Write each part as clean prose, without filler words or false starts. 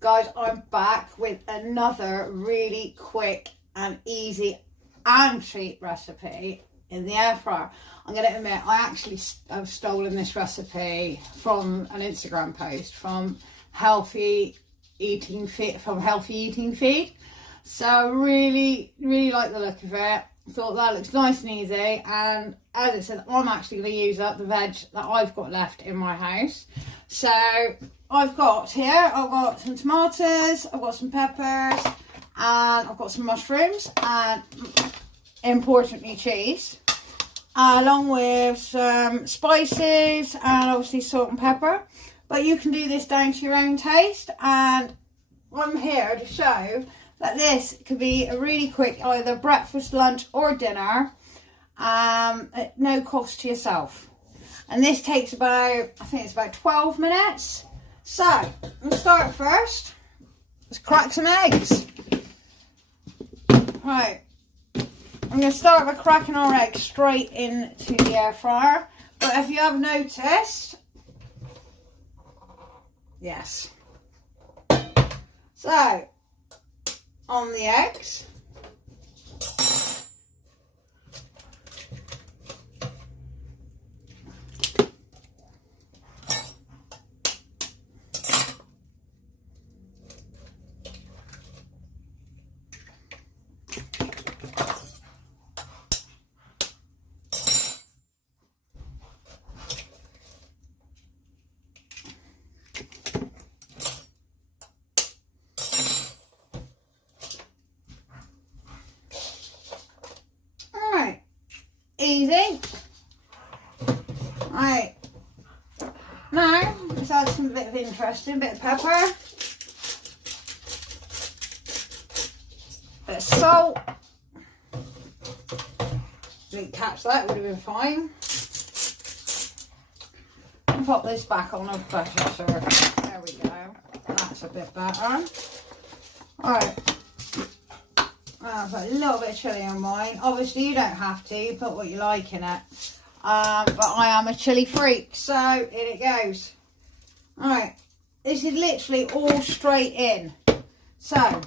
Guys, I'm back with another really quick and easy and cheap recipe in the air fryer. I'm going to admit, I've stolen this recipe from an Instagram post from Healthy Eating Feed. So I really like the look of it. Thought that looks nice and easy, and as it said, I'm actually going to use up the veg that I've got left in my house. So I've got some tomatoes, I've got some peppers, and I've got some mushrooms, and importantly cheese, along with some spices and obviously salt and pepper. But you can do this down to your own taste, and I'm here to show that this could be a really quick either breakfast, lunch or dinner at no cost to yourself. And this takes about, I think it's about 12 minutes. So, let's start first. Let's crack some eggs. Right, I'm going to start by cracking our eggs straight into the air fryer. But if you have noticed, yes. So, on the eggs, easy. Right, now let's add some bit of bit of pepper, bit of salt. Didn't catch that, would have been fine. And pop this back on the pressure server. There we go. That's a bit better. Alright. I've got a little bit of chilli on mine. Obviously, you don't have to. You put what you like in it. But I am a chilli freak, so in it goes. Alright. This is literally all straight in. So,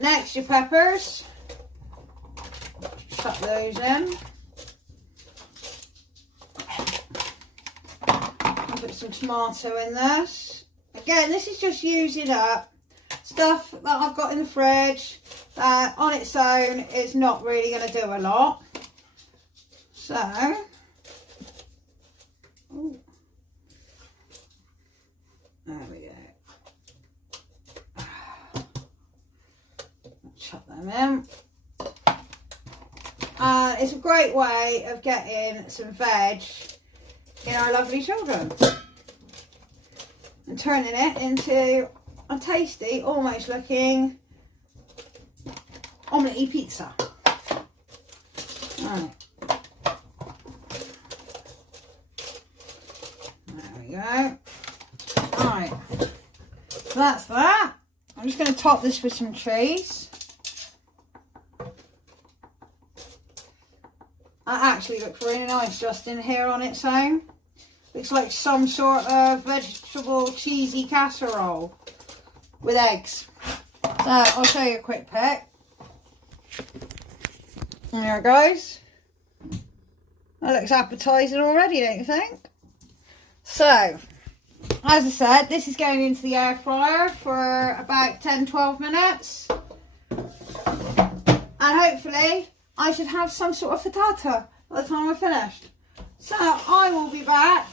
next your peppers. Chuck those in. I'll put some tomato in this. Again, this is just using up stuff that I've got in the fridge that on its own is not really going to do a lot. So, there we go. Chuck them in. It's a great way of getting some veg in our lovely children and turning it into a tasty, almost looking omelette-y pizza. Right. There we go. Right. So that's that. I'm just going to top this with some cheese. That actually looks really nice just in here on its own. Looks like some sort of vegetable cheesy casserole with eggs. So I'll show you a quick pic. There it goes. That looks appetizing already, don't you think? So, as I said, this is going into the air fryer for about 10-12 minutes. And hopefully I should have some sort of frittata by the time we're finished. So I will be back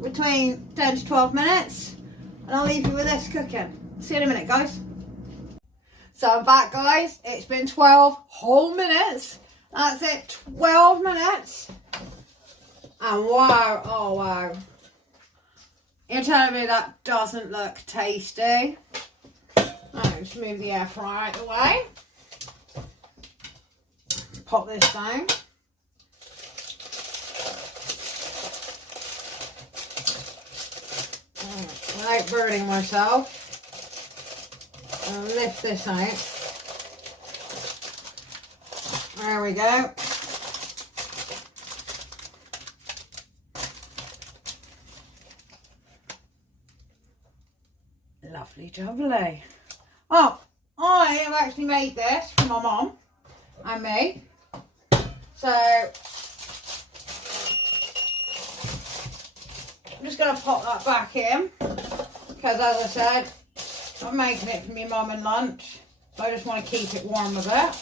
between 10 to 12 minutes. And I'll leave you with this cooking. See you in a minute, guys. So I'm back, guys. It's been 12 whole minutes. That's it, 12 minutes. And wow, oh wow. You're telling me that doesn't look tasty? Right, just move the air fryer out of the way. Pop this down. Without burning myself, I'll lift this out. There we go. Lovely jubbly. Oh, I have actually made this for my mum and me. So I'm just going to pop that back in because, as I said, I'm making it for my mum and lunch. So I just want to keep it warm a bit.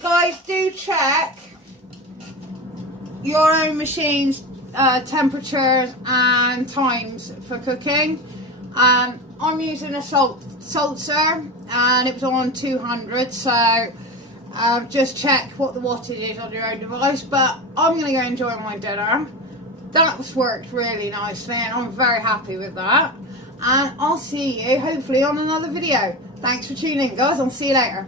Guys, do check your own machine's temperatures and times for cooking. I'm using a saltzer and it was on 200, so just check what the wattage is on your own device. But I'm going to go enjoy my dinner. That's worked really nicely and I'm very happy with that. And I'll see you hopefully on another video. Thanks for tuning in, guys. I'll see you later.